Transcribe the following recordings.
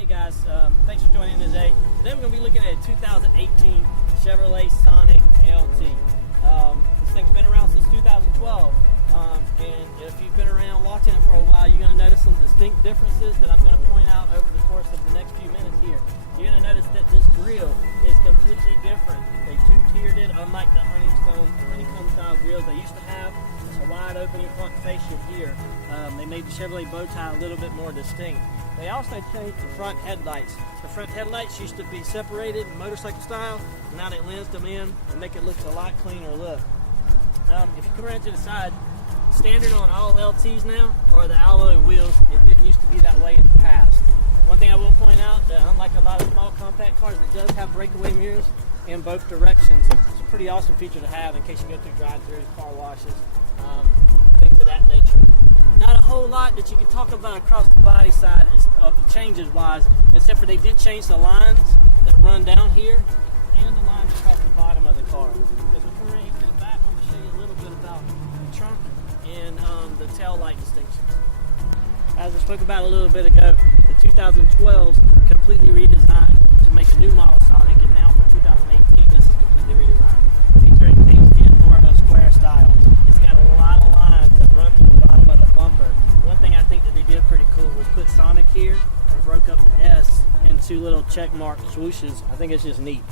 Hey guys, thanks for joining in today. Today we're going to be looking at a 2018 Chevrolet Sonic LT. This thing's been around since 2012, and if you've been around watching it for a while, you're going to notice some distinct differences that I'm going to point out over the course of the next few minutes here. You're going to notice that this grille is completely different. They two-tiered it, unlike the honeycomb style grills they used to have. It's a wide opening front fascia here. They made the Chevrolet bow tie a little bit more distinct. They also changed the front headlights. The front headlights used to be separated motorcycle style. Now they lensed them in and make it look a lot cleaner look. If you come around to the side, standard on all LTs now are the alloy wheels. It didn't used to be that way in the past. One thing I will point out, that unlike a lot of small compact cars, it does have breakaway mirrors in both directions. It's a pretty awesome feature to have in case you go through drive-thrus, car washes, things of that nature. Not a whole lot that you can talk about across the body side of the changes wise, except for they did change the lines that run down here and the lines across the bottom of the car. As we come right to the back, I'm going to show you a little bit about the trunk and the tail light distinctions. As I spoke about a little bit ago, the 2012's completely redesigned to make a new model Sonic, and now for 2018 this is completely redesigned. These are things in more of a square style. It's got a lot of lines that run through the bottom of the bumper. One thing I think that they did pretty cool was put Sonic here and broke up the S into little check mark swooshes. I think it's just neat.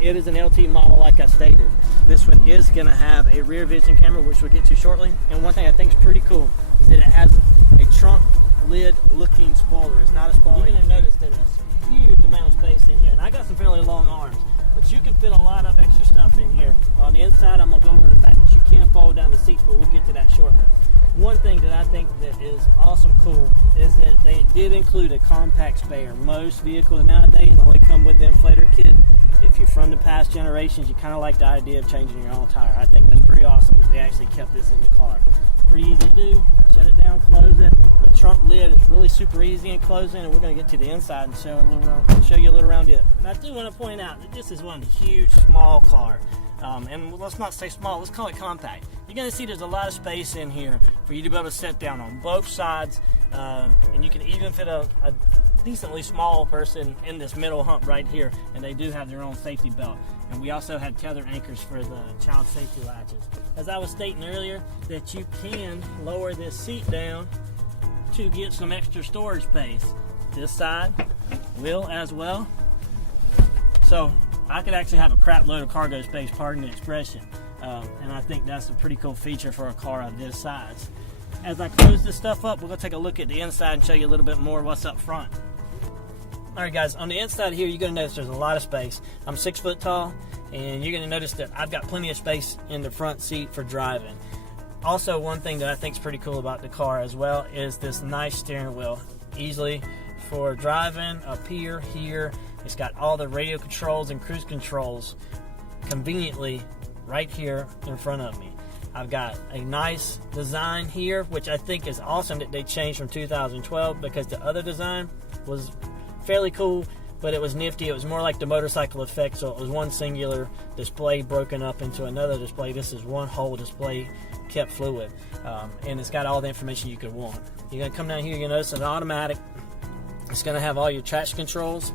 It is an LT model, like I stated. This one is going to have a rear vision camera, which we'll get to shortly. And one thing I think is pretty cool is that it has a trunk lid looking spoiler. It's not a spoiler. You're going to notice that there's a huge amount of space in here. And I got some fairly long arms, but you can fit a lot of extra stuff in here. On the inside, I'm going to go over the fact that you can fold down the seats, but we'll get to that shortly. One thing that I think that is awesome cool is that they did include a compact spare. Most vehicles nowadays only come with the inflator kit. If you're from the past generations, you kind of like the idea of changing your own tire. I think that's pretty awesome that they actually kept this in the car. Pretty easy to do. Shut it down, close it. The trunk lid is really super easy in closing, and we're going to get to the inside and show you a little around it. And I do want to point out that this is one huge, small car. And let's not say small, let's call it compact. You're going to see there's a lot of space in here for you to be able to sit down on both sides, and you can even fit a decently small person in this middle hump right here, and they do have their own safety belt. And we also had tether anchors for the child safety latches. As I was stating earlier, that you can lower this seat down to get some extra storage space. This side will as well. So I could actually have a crap load of cargo space, pardon the expression. And I think that's a pretty cool feature for a car of this size. As I close this stuff up, we're going to take a look at the inside and show you a little bit more what's up front. Alright guys, on the inside here, you're going to notice there's a lot of space. I'm 6 foot tall, and you're going to notice that I've got plenty of space in the front seat for driving. Also, one thing that I think is pretty cool about the car as well is this nice steering wheel. Easily for driving up here. It's got all the radio controls and cruise controls conveniently right here in front of me. I've got a nice design here, which I think is awesome that they changed from 2012, because the other design was fairly cool, but it was nifty. It was more like the motorcycle effect, so it was one singular display broken up into another display. This is one whole display kept fluid, and it's got all the information you could want. You're going to come down here, you're going to notice it's automatic. It's going to have all your traction controls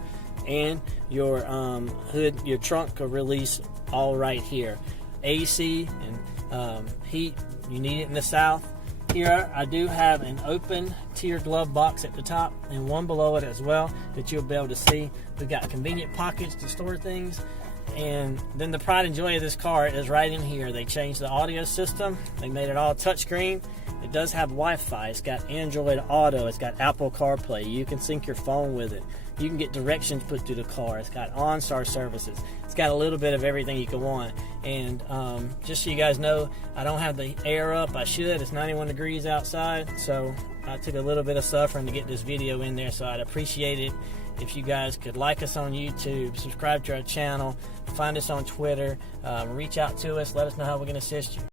and your hood, your trunk release all right here. AC and heat, you need it in the south. Here I do have an open tier glove box at the top and one below it as well that you'll be able to see. We've got convenient pockets to store things. And then the pride and joy of this car is right in here. They changed the audio system. They made it all touchscreen. It does have Wi-Fi. It's got Android Auto. It's got Apple CarPlay. You can sync your phone with it. You can get directions put through the car. It's got OnStar services. It's got a little bit of everything you could want. And just so you guys know, I don't have the air up. I should. It's 91 degrees outside. So I took a little bit of suffering to get this video in there. So I'd appreciate it if you guys could like us on YouTube, subscribe to our channel, find us on Twitter, reach out to us, let us know how we can assist you.